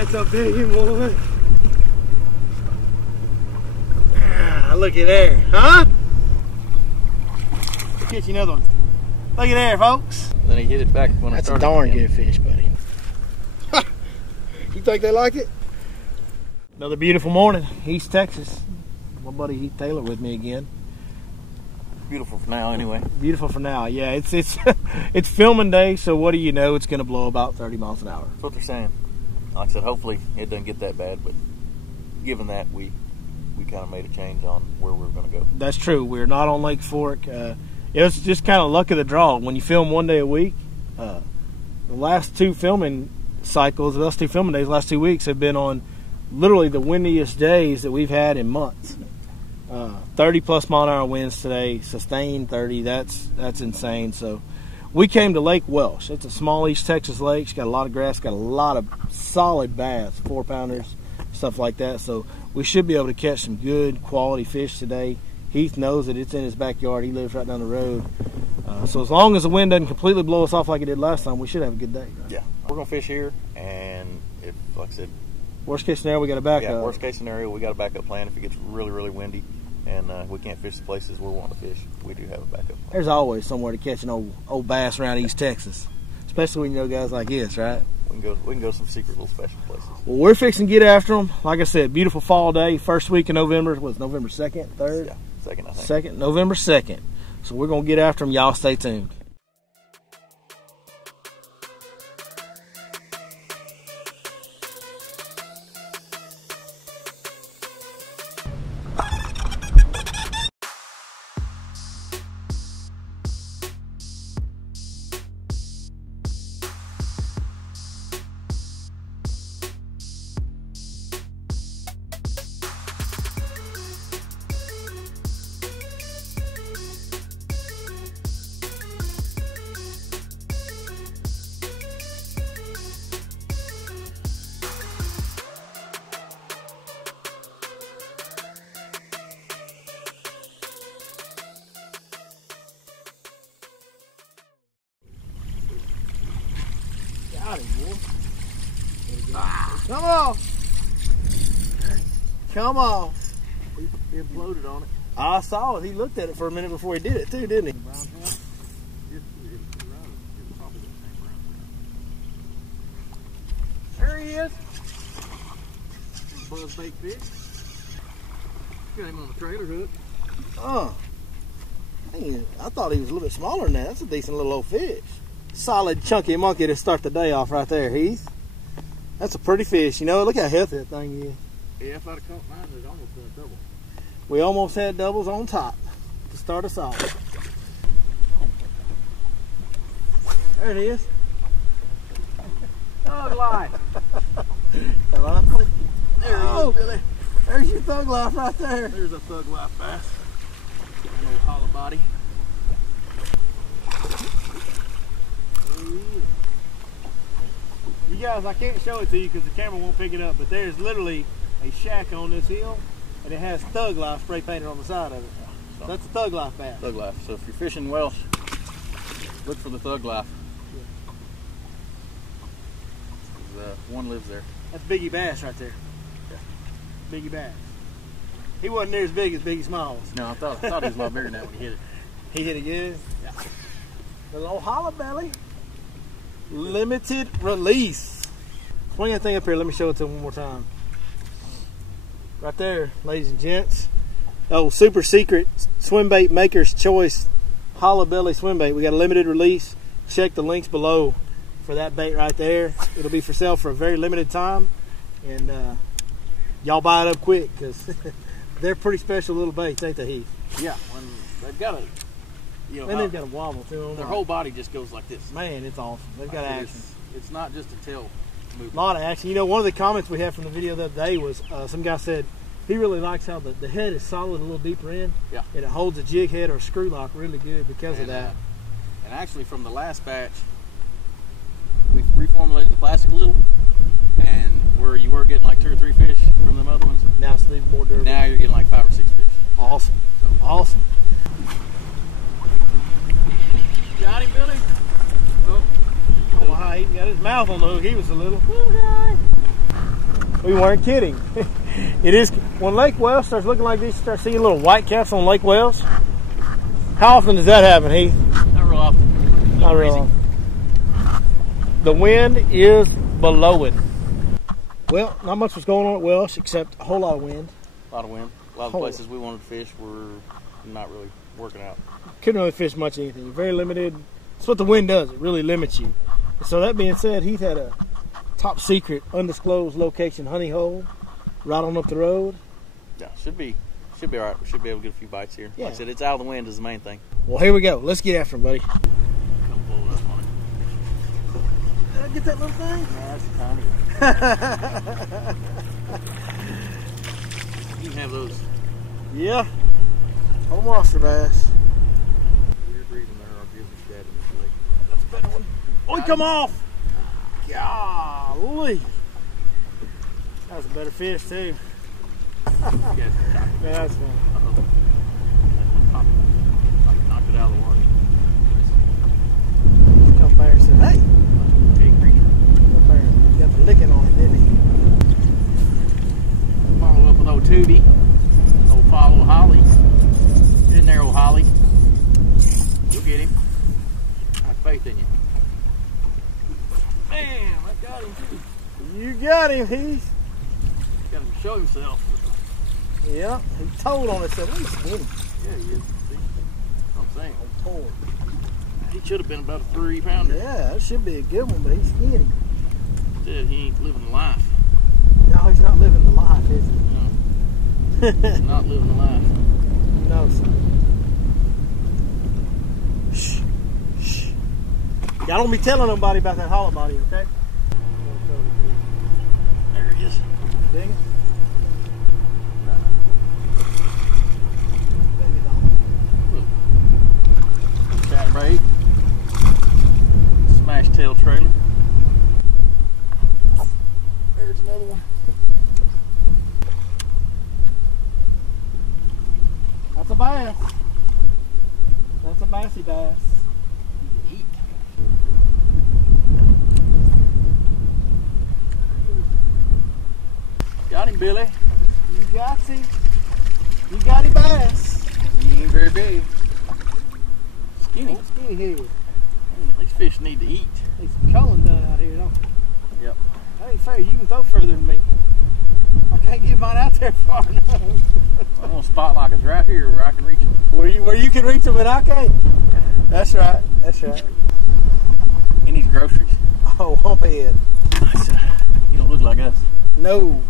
That's a big one. Ah, look at there, huh? Catch you another one. Look at there, folks. And then he hit it back when I started. That's a darn good fish, buddy. You think they like it? Another beautiful morning, East Texas. My buddy Heath Taylor with me again. Beautiful for now, anyway. Beautiful for now, yeah. It's it's filming day, so what do you know? It's going to blow about 30 miles an hour. That's what they're saying. Like I said, hopefully it doesn't get that bad, but given that, we kind of made a change on where we're going to go. That's true. We're not on Lake Fork. It's just kind of luck of the draw. When you film one day a week, the last two filming cycles, the last two filming days, the last 2 weeks have been on literally the windiest days that we've had in months. 30 plus mile an hour winds today, sustained 30. That's insane. So we came to Lake Welsh. It's a small East Texas lake. It's got a lot of grass, got a lot of solid bass, 4-pounders, stuff like that. So we should be able to catch some good quality fish today. Heath knows that it's in his backyard. He lives right down the road. So as long as the wind doesn't completely blow us off like it did last time, we should have a good day. Right? Yeah, we're gonna fish here, and if, like I said, worst case scenario, we got a backup. Yeah, worst case scenario, we got a backup plan if it gets really, really windy and we can't fish the places we're wanting to fish. We do have a backup plan. There's always somewhere to catch an old bass around East Texas, especially when you know guys like this, right? We can go some secret little special places. Well, we're fixing to get after them. Like I said, beautiful fall day, first week in November. Was November 2nd, 3rd? Yeah, 2nd, I think. 2nd, November 2nd. So we're gonna get after them. Y'all stay tuned. Come on! Come on! He imploded on it. I saw it. He looked at it for a minute before he did it too, didn't he? There he is. Buzzbait fish. Got him on the trailer hook. Oh. I thought he was a little bit smaller than that. That's a decent little old fish. Solid chunky monkey to start the day off right there, Heath. That's a pretty fish. You know, look how healthy that thing is. Yeah, if I'd have caught mine, there's almost been a double. We almost had doubles on top to start us off. There it is. Thug life. Come on. There he is, Billy. There's your thug life right there. There's a thug life bass. An old hollow body. You guys, I can't show it to you because the camera won't pick it up, but there's literally a shack on this hill, and it has Thug Life spray painted on the side of it. So that's a Thug Life bass. Thug Life. So if you're fishing Welsh, look for the Thug Life. Yeah. One lives there. That's Biggie Bass right there. Yeah. Biggie Bass. He wasn't near as Biggie Smalls. No, I thought he was a lot bigger than that when he hit it. He hit it good? Yeah. The little hollow belly. Limited release. Swing that thing up here. Let me show it to them one more time. Right there, ladies and gents. Oh, super secret swim bait maker's choice hollow belly swim bait. We got a limited release. Check the links below for that bait right there. It'll be for sale for a very limited time, and y'all buy it up quick because they're pretty special little baits, ain't they, Heath? Yeah, when they've got a, you know, and they've got a wobble to them. Their whole body just goes like this. Man, it's awesome. They've got action. It's not just a tail movement. A lot of action. You know, one of the comments we had from the video the other day was some guy said he really likes how the head is solid a little deeper in. Yeah. And it holds a jig head or a screw lock really good because of that. And actually, from the last batch, we reformulated the plastic a little, and where you were getting like 2 or 3 fish from them other ones, now it's even more durable. Now you're getting like 5 or 6 fish. Awesome. So, awesome. Got him, Billy? Oh, wow, he got his mouth on the hook. He was a little guy. We weren't kidding. It is, when Lake Wells starts looking like this, you start seeing little white caps on Lake Wells. How often does that happen, Heath? Not real often. Not real often. The wind is blowing. Well, not much was going on at Welsh except a whole lot of wind. A lot of wind. A lot of places we wanted to fish were not really working out. Couldn't really fish much of anything. You're very limited. That's what the wind does. It really limits you. So that being said, Heath had a top secret, undisclosed location honey hole right on up the road. Yeah, should be all right. We should be able to get a few bites here. Yeah. Like I said, it's out of the wind is the main thing. Well, here we go. Let's get after him, buddy. Come pull it up on it. Did I get that little thing? Nah, that's tiny. You can have those. Yeah. Old monster bass. Weird reason there are beautiful shad in this lake. That's a better one. Oh, he come off! Golly. That was a better fish, too. Yeah, That's fun. Knocked it out of the water. Come back and said, hey. Big creature. Come back. He got the licking on it, didn't he? Follow up with old Tootie. Old follow Holly. Get in there, old Holly. You'll get him. I have faith in you. Bam! I got him too. You got him, Heath. Got him to show himself. Yeah, he told on it, said, he's skinny. Yeah, he is. See? I'm saying. Poor. He should have been about a 3-pounder. Yeah, that should be a good one, but he's skinny. Instead, he ain't living the life. No, he's not living the life, is he? No. He's not living the life. No, sir. Shh. Shh. Y'all don't be telling nobody about that hollow body, okay? There he is. Dig it? Chatterbait. Smashtech trailer. There's another one. That's a bass. That's a bassy bass. Eat. Got him, Billy. You got him. You got him bass. He ain't very big. Skinny. Skinny here. These fish need to eat. Need some culling done out here, don't they? Yep. That ain't fair. You can throw further than me. I can't get mine out there far enough. I'm gonna spot like it's right here where I can reach them. Where you can reach them and I can't. That's right. That's right. He needs groceries. Oh, humphead. You don't look like us. No.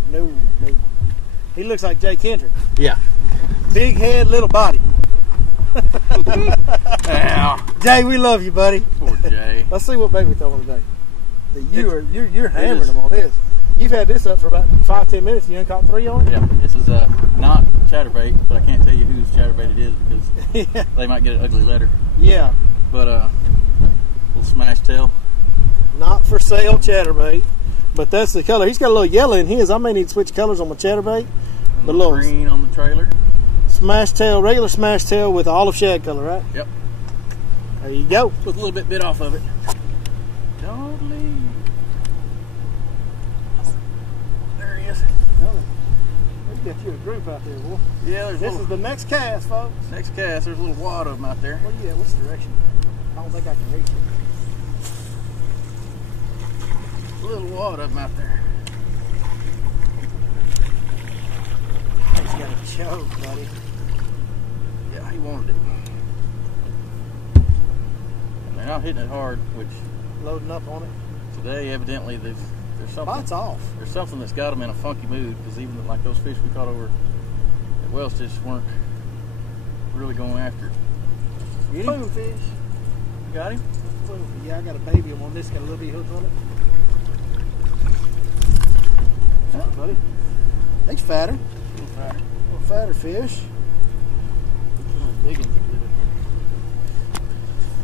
He looks like Jay Kendrick. Yeah. Big head, little body. Ow. Jay, we love you, buddy. Poor Jay. Let's see what bait we throw on today. You're hammering them on this. You've had this up for about 5-10 minutes and you ain't caught 3 on it? Yeah, this is not chatterbait, but I can't tell you whose chatterbait it is because Yeah. they might get an ugly letter. Yeah. But little Smashtech. Not for sale chatterbait. But that's the color. He's got a little yellow in his. I may need to switch colors on my chatterbait. But look, Green on the trailer. Smashtech, regular Smashtech with olive shad color, right? Yep. There you go. With a little bit off of it. Don't leave. There he is. Let's get you a group out there, boy. Yeah, This is the next cast, folks. next cast. There's a little wad of them out there. Where you at? Which direction? I don't think I can reach it. A little wad of them out there. He's got a choke, buddy. Yeah, he wanted it. And they're not hitting it hard, which Loading up on it. today evidently there's something. Bite's off. There's something that's got them in a funky mood because even like those fish we caught over at Wells just weren't really going after it. Get him. Boom fish. Got him? Boom. Yeah, I got a baby on this. Got a little bit hooked on it. Right, buddy. He's fatter. A little fatter. A little fatter fish. Big ones exhibit.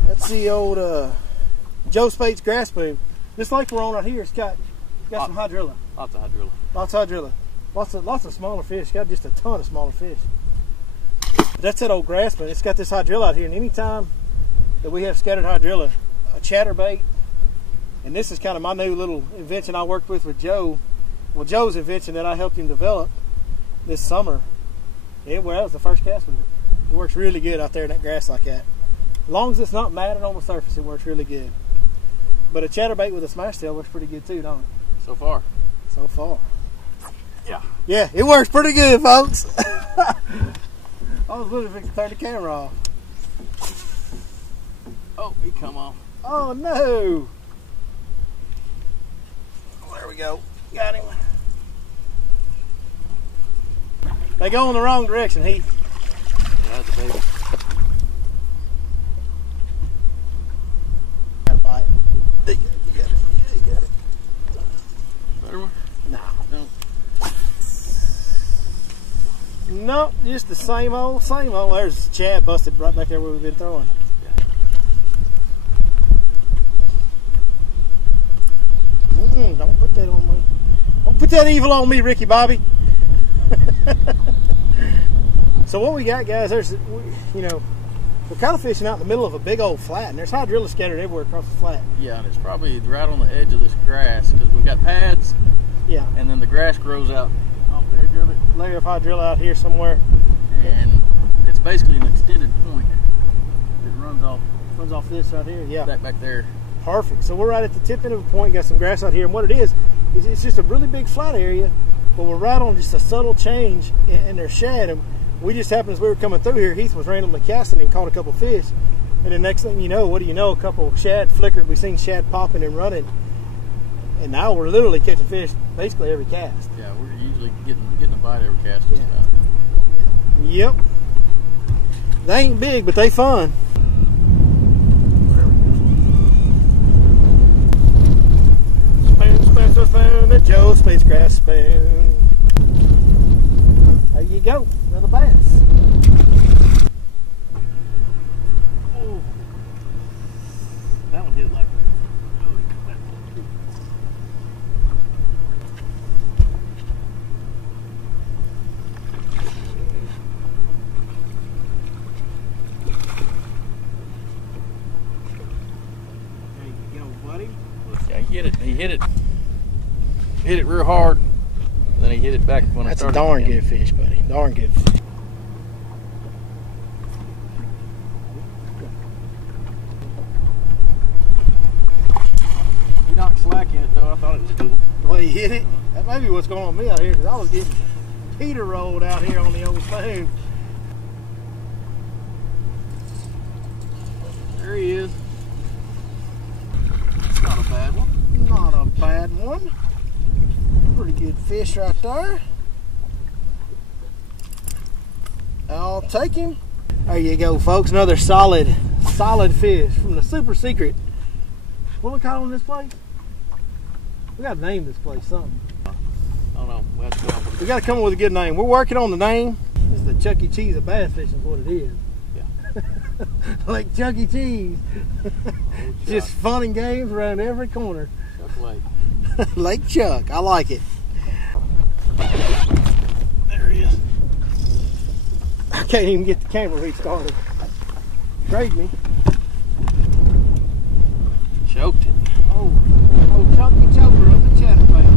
That's the old Joe Spate's grass boom. This lake we're on right here, it's got some hydrilla. Lots of hydrilla. Lots of hydrilla. Lots of smaller fish. Got just a ton of smaller fish. That's that old grass boom. It's got this hydrilla out here, and anytime that we have scattered hydrilla, a chatterbait, and this is kind of my new little invention I worked with Joe, Well, Joe's invention that I helped him develop this summer, that was the first cast with it. It works really good out there in that grass like that. As long as it's not matted on the surface, it works really good. But a chatterbait with a smash tail works pretty good too, don't it? So far. So far. Yeah. Yeah, it works pretty good, folks. I was looking to turn the camera off. Oh, he come off. Oh no! There we go. Got him. They go in the wrong direction, Heath. Yeah, that's a baby. Got a bite. You got it. Yeah, you got it. Better one? No. No. Nope, just the same old, same old. There's Chad busted right back there where we've been throwing. Don't put that on me. Don't put that evil on me, Ricky Bobby. So what we got, guys, we're kind of fishing out in the middle of a big old flat, and there's hydrilla scattered everywhere across the flat. Yeah, and it's probably right on the edge of this grass because we've got pads. Yeah. And then the grass grows out off the edge of it. Layer of hydrilla out here somewhere. And it's basically an extended point that runs off this right here. Yeah. That back there. Perfect. So we're right at the tip end of a point, got some grass out here, and what it is it's just a really big flat area, but we're right on just a subtle change in their shad, and we just happened as we were coming through here, Heath was randomly casting and caught a couple fish, and the next thing you know, what do you know, a couple shad flickered, we seen shad popping and running, and now we're literally catching fish basically every cast. Yeah, we're usually getting a bite every cast just about. Yep. They ain't big, but they fun. Spoon, the Joe Spacecraft spoon. There you go, another bass. Oh, that one hit like. There you go, buddy. Yeah, he hit it. Hit it real hard, and then he hit it back when I started. That's a darn good fish, buddy. Darn good fish. He knocked slack in it though. I thought it was a good one. The way he hit it, that may be what's going on with me out here, because I was getting Peter rolled out here on the old spoon. There he is. It's not a bad one. Not a bad one. Pretty good fish right there. I'll take him. There you go, folks. Another solid fish from the super secret. What are we calling this place? We gotta name this place something. I don't know. We gotta come up with a good name. We're working on the name. This is the Chuck E. Cheese of bass fishing is what it is. Yeah. Like Chuck E. Cheese. Just fun and games around every corner. Chuck Lake. Lake Chuck. I like it. There he is. I can't even get the camera restarted. Trade me. Choked it. Oh, chunky choker of the chatterbait.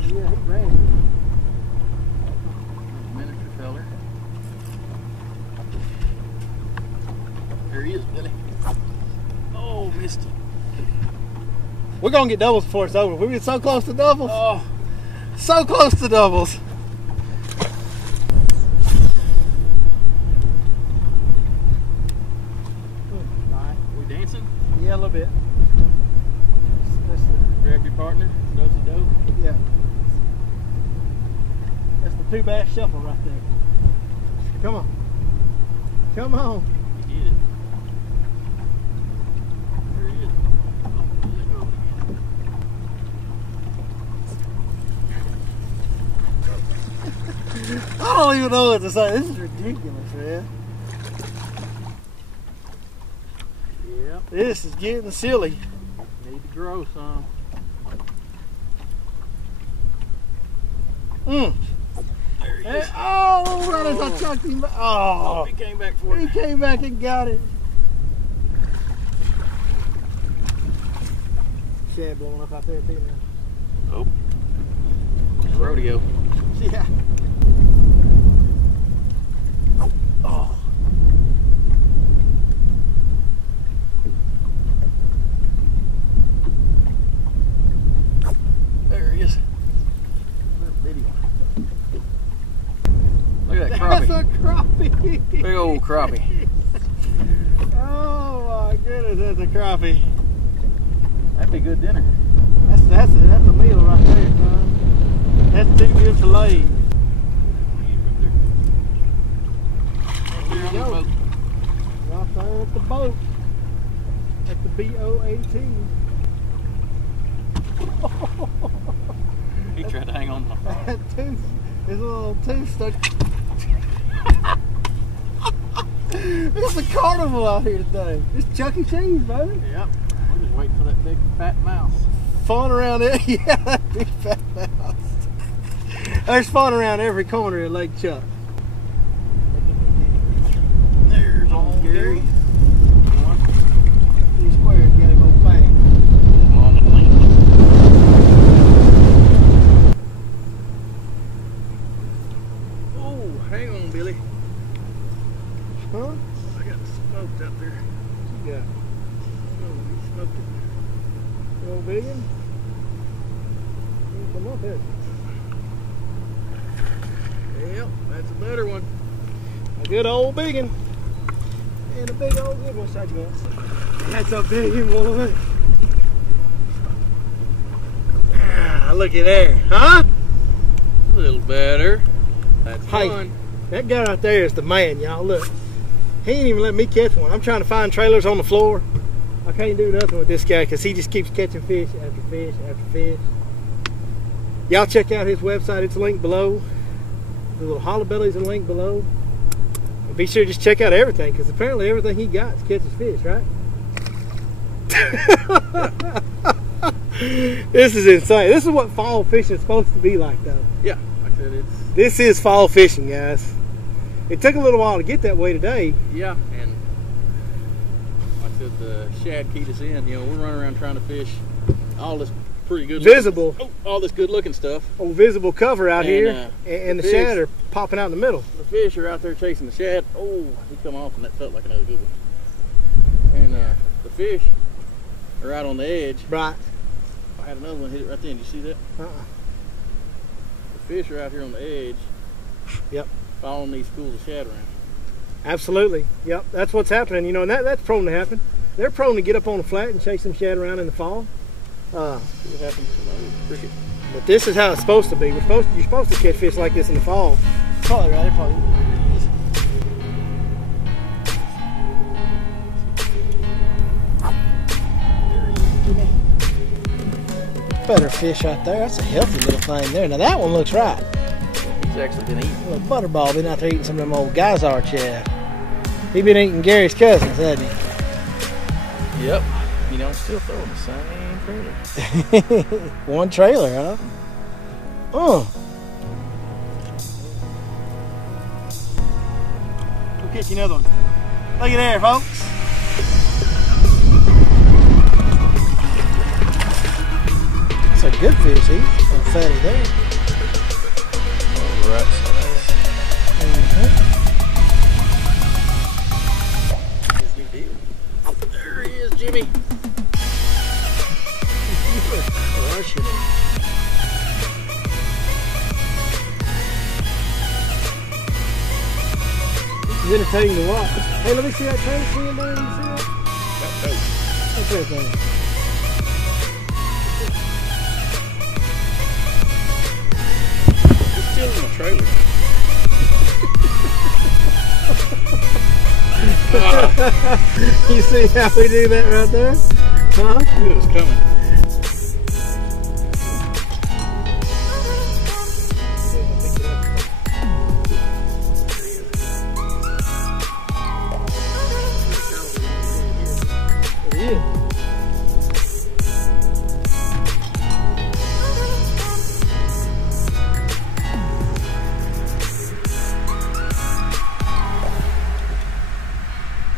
Yeah, he ran. Miniature feller. There he is, Billy. Oh, missed it. We're gonna get doubles before it's over. We get so close to doubles. Oh, So close to doubles. we dancing? Yeah, a little bit. Grab your partner. Does the dough. Yeah. That's the two bass shuffle right there. Come on. Come on. He did it. There he is. Oh, let go again. I don't even know what to say. This is ridiculous, man. Yep. This is getting silly. Need to grow some. There he is. Oh, right as I chucked him. Oh, He came back for he it. came back and got it. shad blowing up out there too now. Oh. Rodeo. Yeah. Oh. There he is. Look at that crappie. That's a crappie. Big old crappie. Oh my goodness, that's a crappie. That'd be good dinner. That's a meal right there, son. That's too good to lay. There you go. Right there at the boat. At the B-O-A-T. He tried to hang on to my phone. That tooth, his little tooth stuck. It's a carnival out here today. It's Chuck E. Cheese, baby. Yep. We're just waiting for that big fat mouse. Fun around there. Yeah, that big fat mouse. There's fun around every corner at Lake Chuck. There's old Gary. These squares got him on bang. On the plane. Oh, hang on, Billy. Huh? I got smoked up there. What you got? Oh, he smoked it. You old biggin? Come up here. Yep, that's a better one. A good old biggin. And a big old good one. Side you want? That's a biggin, boy. Ah, looky there. Huh? A little better. That's Hey, fun. that guy right there is the man, y'all. Look. He ain't even let me catch one. I'm trying to find trailers on the floor. I can't do nothing with this guy because he just keeps catching fish after fish after fish. Y'all check out his website. It's linked below. The little holler bellies are linked below. And be sure to just check out everything because apparently everything he got is catches fish, right? This is insane. This is what fall fishing is supposed to be like, though. Yeah, like I said, it's... This is fall fishing, guys. It took a little while to get that way today. Yeah, and like I said, the shad keyed us in. You know, we're running around trying to fish all this pretty good Visible. all this good looking stuff. Old visible cover out And, here, and the fish- shad are popping out in the middle. The fish are out there chasing the shad. Oh, he come off and that felt like another good one. And the fish are out on the edge. Right. I had another one hit it right then. Did you see that? The fish are out here on the edge. Yep. Following these schools of shad around. Absolutely. Yep. That's what's happening. You know, and that's prone to happen. They're prone to get up on the flat and chase some shad around in the fall. See what happens to my old cricket. But this is how it's supposed to be. You're supposed to catch fish like this in the fall. Probably right. Probably. Better fish right there. That's a healthy little thing there. Now that one looks right. He's actually been eating. Little butterball been out there eating some of them old Geysar shad. He been eating Gary's cousins, hasn't he? Yep. You know, still throwing the same trailer. One trailer, huh? Oh. We'll catch you another one. Look at there, folks. That's a good fish, Heath. Old fatty there. Right size. His new deal. There he is, Jimmy. You are crushing it. This is entertaining to watch. Hey, let me see that tank seeing there. Let me see that. What's that thing? It's still in my trailer. You see how we do that right there? Huh? I knew it was coming.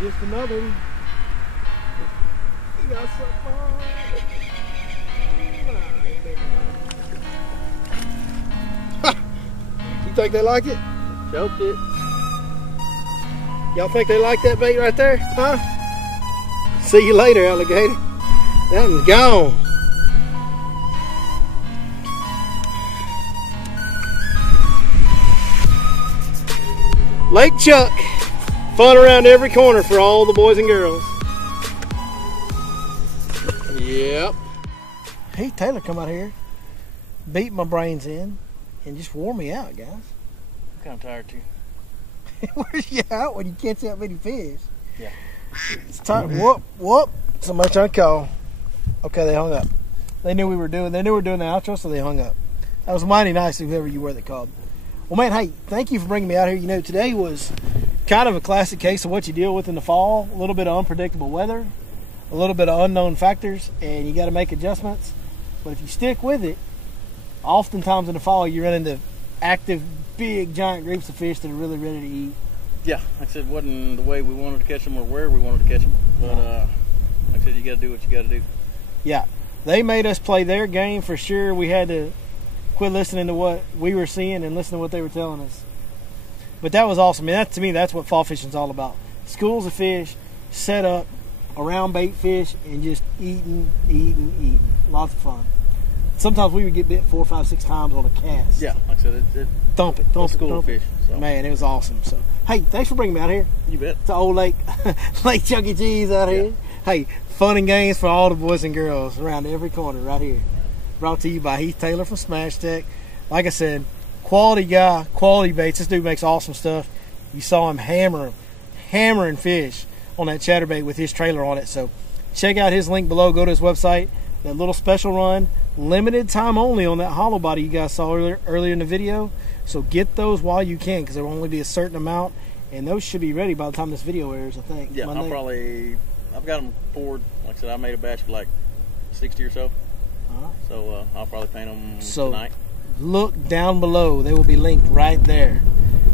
Just another one. You got something on. You think they like it? Choked it. Y'all think they like that bait right there? Huh? See you later, alligator. That one's gone. Lake Chuck. Fun around every corner for all the boys and girls. Yep. Heath Taylor come out here, beat my brains in, and just wore me out, guys. I'm kind of tired too. Where's you out when you can't see that many fish? Yeah. It's time. Whoop, whoop. Somebody trying to call. Okay, they hung up. They knew we were doing. They knew we were doing the outro, so they hung up. That was mighty nice of whoever you were that called. Well, man, hey, thank you for bringing me out here. You know, today was kind of a classic case of what you deal with in the fall. A little bit of unpredictable weather, a little bit of unknown factors, and you got to make adjustments. But if you stick with it, oftentimes in the fall you run into active, big, giant groups of fish that are really ready to eat. Yeah, like I said, it wasn't the way we wanted to catch them or where we wanted to catch them. But like I said, you got to do what you got to do. Yeah, they made us play their game for sure. We had to quit listening to what we were seeing and listen to what they were telling us. But that was awesome. I mean, to me, that's what fall fishing is all about. Schools of fish set up around bait fish and just eating. Lots of fun. Sometimes we would get bit 4, 5, 6 times on a cast. Yeah, like I said, it thump it. School of fish. So. Man, it was awesome. So, hey, thanks for bringing me out here. You bet. It's old Lake Chuck E. Cheese out here. Hey, fun and games for all the boys and girls around every corner right here. Brought to you by Heath Taylor from Smashtech. Like I said, quality guy, quality baits. This dude makes awesome stuff. You saw him hammering fish on that chatterbait with his trailer on it. So check out his link below. Go to his website. That little special run, limited time only on that hollow body you guys saw earlier in the video. So get those while you can, because there will only be a certain amount, and those should be ready by the time this video airs, I think. Yeah, Monday. I've got them poured. Like I said, I made a batch of like 60 or so. So I'll probably paint them tonight. Look down below. They will be linked right there.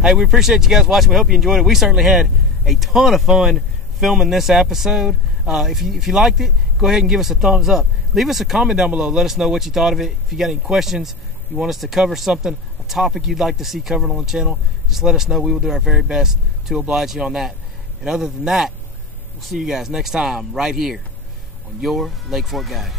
Hey, we appreciate you guys watching. We hope you enjoyed it. We certainly had a ton of fun filming this episode. If you liked it, go ahead and give us a thumbs up. Leave us a comment down below. Let us know what you thought of it. If you got any questions, you want us to cover something, a topic you'd like to see covered on the channel, just let us know. We will do our very best to oblige you on that. And other than that, we'll see you guys next time right here on your Lake Fork Guide.